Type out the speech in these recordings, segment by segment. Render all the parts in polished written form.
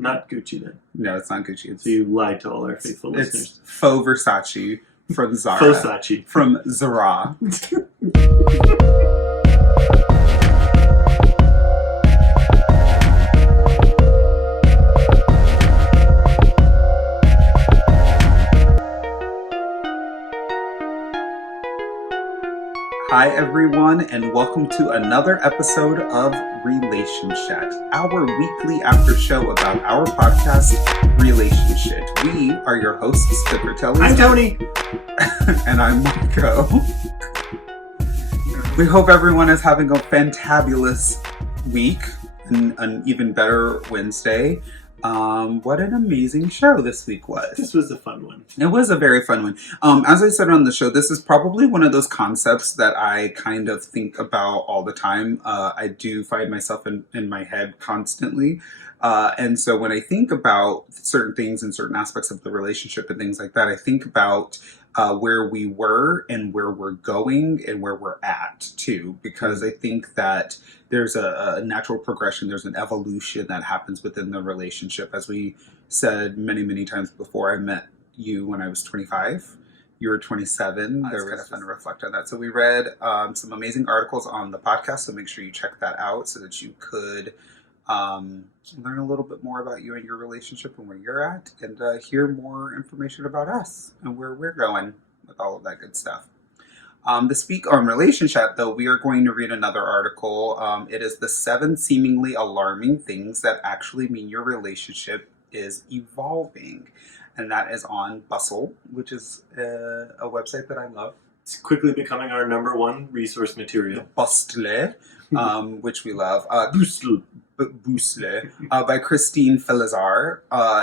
Not Gucci then. No, it's not Gucci. So you lied to all our faithful listeners. It's faux Versace from Zara. Versace. From Zara. Hi everyone, and welcome to another episode of Relationshit, our weekly after show about our podcast, Relationshit. We are your hosts, Skipper Telly. I'm Tony. And I'm Marko. We hope everyone is having a fantabulous week and an even better Wednesday. What an amazing show this week was. This was a fun one. It was a very fun one. As I said on the show, this is probably one of those concepts that I kind of think about all the time. I do find myself in my head constantly. And so when I think about certain things and certain aspects of the relationship and things like that, I think about where we were and where we're going and where we're at too, because I think that there's a natural progression, there's an evolution that happens within the relationship. As we said many, many times before, I met you when I was 25. You were 27. There was kind of fun to reflect on that. So we read some amazing articles on the podcast, so make sure you check that out so that you could learn a little bit more about you and your relationship and where you're at, and hear more information about us and where we're going with all of that good stuff. This week on Relationshit, though, we are going to read another article. It is the 7 seemingly alarming things that actually mean your relationship is evolving. And that is on Bustle, which is a website that I love. It's quickly becoming our #1 resource material. Bustle, which we love. Bustle. By Christine Felizar.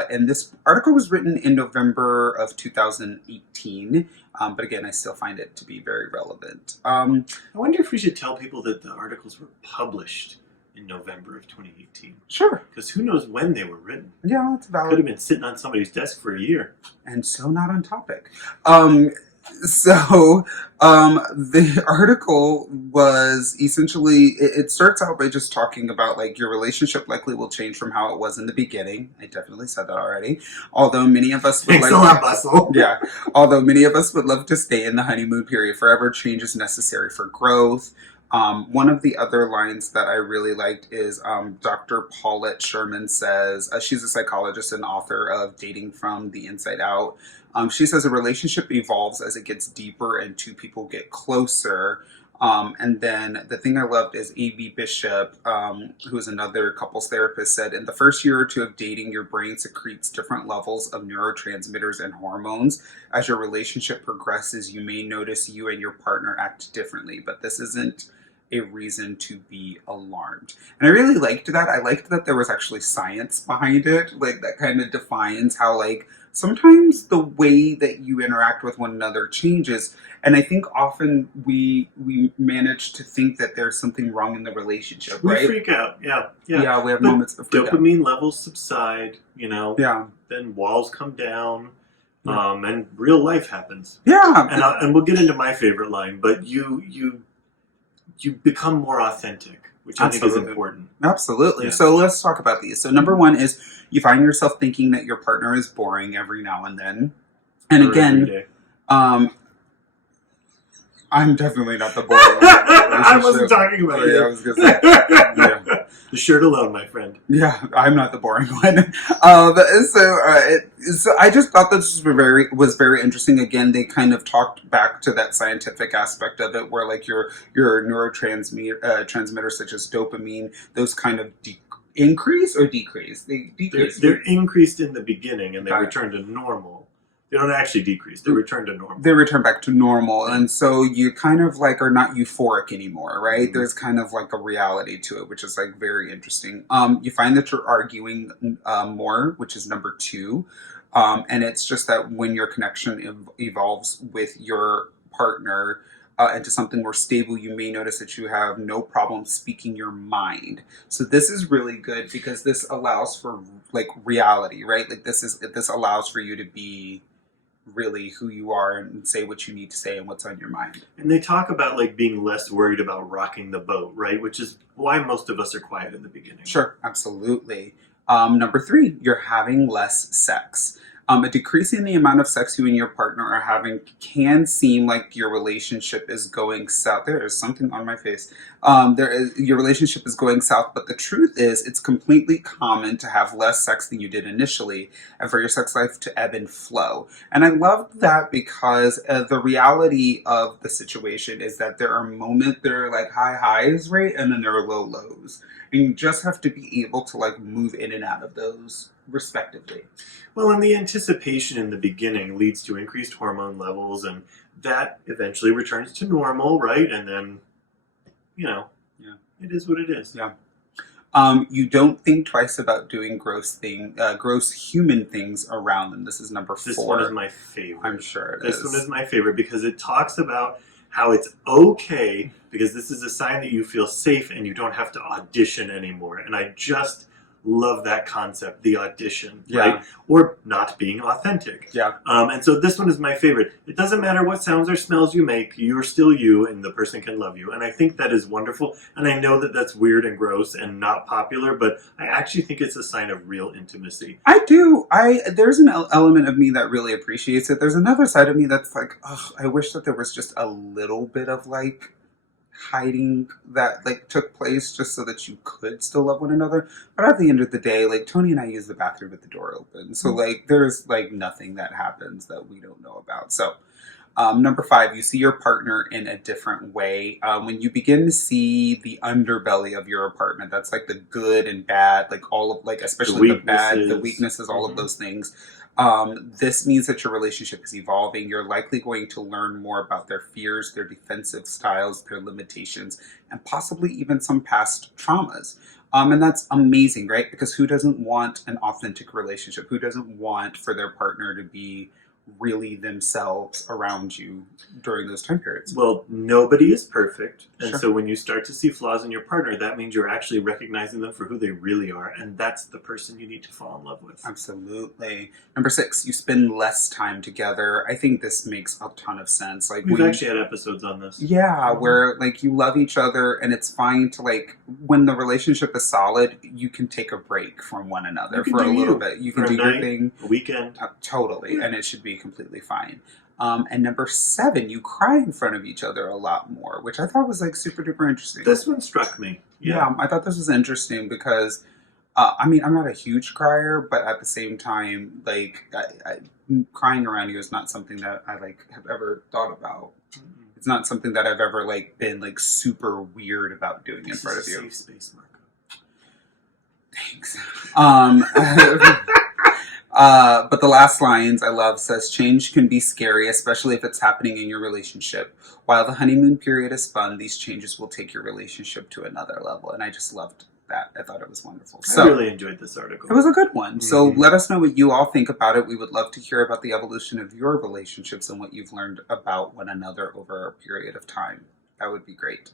And this article was written in November of 2018. But again, I still find it to be very relevant. I wonder if we should tell people that the articles were published in November of 2018. Sure. Because who knows when they were written. Yeah, that's valid. Could have been sitting on somebody's desk for a year. And so not on topic. The article was essentially, it starts out by just talking about like your relationship likely will change from how it was in the beginning. I definitely said that already. Although many of us would Bustle. Yeah. Although many of us would love to stay in the honeymoon period forever, change is necessary for growth. One of the other lines that I really liked is Dr. Paulette Sherman says, she's a psychologist and author of Dating from the Inside Out. She says a relationship evolves as it gets deeper and two people get closer. And then the thing I loved is A.B. Bishop, who is another couples therapist, said, in the first year or two of dating, your brain secretes different levels of neurotransmitters and hormones. As your relationship progresses, you may notice you and your partner act differently, but this isn't a reason to be alarmed. And I really liked that. I liked that there was actually science behind it, like that kind of defines how like sometimes the way that you interact with one another changes. And I think often we manage to think that there's something wrong in the relationship, right? We freak out, yeah. Yeah, we have moments of freak out. Dopamine levels subside, Yeah. Then walls come down, and real life happens. Yeah. And we'll get into my favorite line, but you become more authentic, which I think is important. Absolutely. Yeah. So let's talk about these. So number 1 is you find yourself thinking that your partner is boring every now and then. And Or again, every day. I'm definitely not the boring one. I wasn't talking about you. Yeah, I was going to say. Yeah. The shirt alone, my friend. Yeah, I'm not the boring one. So I just thought this was very interesting. Again, they kind of talked back to that scientific aspect of it, where like your neurotransmitters such as dopamine, those kind of increase or decrease. They decrease. They're increased in the beginning, and they return to normal. They don't actually decrease. They return to normal. They return back to normal. And so you kind of like are not euphoric anymore, right? Mm-hmm. There's kind of like a reality to it, which is like very interesting. You find that you're arguing more, which is number 2. And it's just that when your connection evolves with your partner into something more stable, you may notice that you have no problem speaking your mind. So this is really good because this allows for like reality, right? Like this allows for you to be really who you are and say what you need to say and what's on your mind. And they talk about like being less worried about rocking the boat, right? Which is why most of us are quiet in the beginning. Sure, absolutely. Number 3, you're having less sex. A decrease in the amount of sex you and your partner are having can seem like your relationship is going south. There is something on my face. Your relationship is going south, but the truth is, it's completely common to have less sex than you did initially, and for your sex life to ebb and flow. And I love that because the reality of the situation is that there are moments that are like high highs, right, and then there are low lows, and you just have to be able to like move in and out of those respectively. Well, and the anticipation in the beginning leads to increased hormone levels, and that eventually returns to normal, right? And then, yeah, it is what it is. Yeah. You don't think twice about doing gross human things around them. This is number 4. This one is my favorite. I'm sure This one is my favorite because it talks about how it's okay because this is a sign that you feel safe and you don't have to audition anymore. And I just love that concept, the audition, right? Or not being authentic. Yeah. And so this one is my favorite. It doesn't matter what sounds or smells you make, you're still you and the person can love you. And I think that is wonderful. And I know that that's weird and gross and not popular, but I actually think it's a sign of real intimacy. I do. There's an element of me that really appreciates it. There's another side of me that's like, oh, I wish that there was just a little bit of like hiding that like took place just so that you could still love one another. But at the end of the day, like Tony and I use the bathroom with the door open, so like there's like nothing that happens that we don't know about. So number 5, you see your partner in a different way. When you begin to see the underbelly of your apartment, that's like the good and bad, like all of like especially the bad, the weaknesses, all of those things. This means that your relationship is evolving. You're likely going to learn more about their fears, their defensive styles, their limitations, and possibly even some past traumas. And that's amazing, right? Because who doesn't want an authentic relationship? Who doesn't want for their partner to be really themselves around you during those time periods? Well, nobody is perfect. And so when you start to see flaws in your partner, that means you're actually recognizing them for who they really are. And that's the person you need to fall in love with. Absolutely. Number 6, you spend less time together. I think this makes a ton of sense. Like we've actually had episodes on this. Yeah, where like you love each other and it's fine to like, when the relationship is solid, you can take a break from one another for a little bit. You can do your thing. A weekend. Totally. And it should be completely fine. And number 7, you cry in front of each other a lot more, which I thought was like super duper interesting. This one struck me. Yeah, I thought this was interesting because, I mean, I'm not a huge crier, but at the same time, like, crying around you is not something that I like have ever thought about. Mm-hmm. It's not something that I've ever like been like super weird about doing in front of you. Safe space, Marko. Thanks. But the last lines I love says, change can be scary, especially if it's happening in your relationship. While the honeymoon period is fun, these changes will take your relationship to another level. And I just loved that. I thought it was wonderful. I really enjoyed this article. It was a good one. Mm-hmm. So let us know what you all think about it. We would love to hear about the evolution of your relationships and what you've learned about one another over a period of time. That would be great.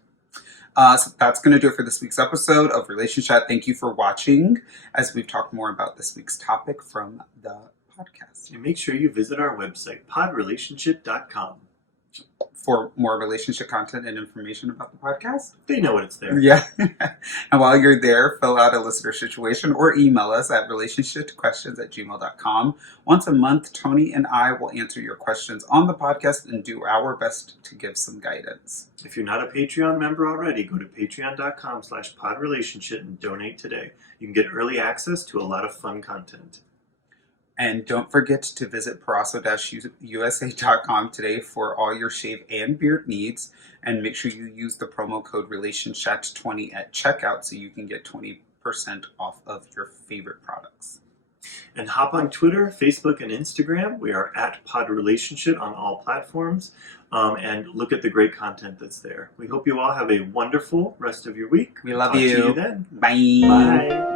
So that's going to do it for this week's episode of Relationshit. Thank you for watching as we've talked more about this week's topic from the podcast. And make sure you visit our website, podrelationshit.com. For more relationship content and information about the podcast. They know it's there. Yeah. And while you're there, fill out a listener situation or email us at relationshipquestions@gmail.com. Once a month, Tony and I will answer your questions on the podcast and do our best to give some guidance. If you're not a Patreon member already, go to patreon.com/podrelationshit and donate today. You can get early access to a lot of fun content. And don't forget to visit Paraso-USA.com today for all your shave and beard needs. And make sure you use the promo code Relationshit20 at checkout so you can get 20% off of your favorite products. And hop on Twitter, Facebook, and Instagram. We are at PodRelationshit on all platforms. And look at the great content that's there. We hope you all have a wonderful rest of your week. We love Talk you. To you then. Bye. Bye.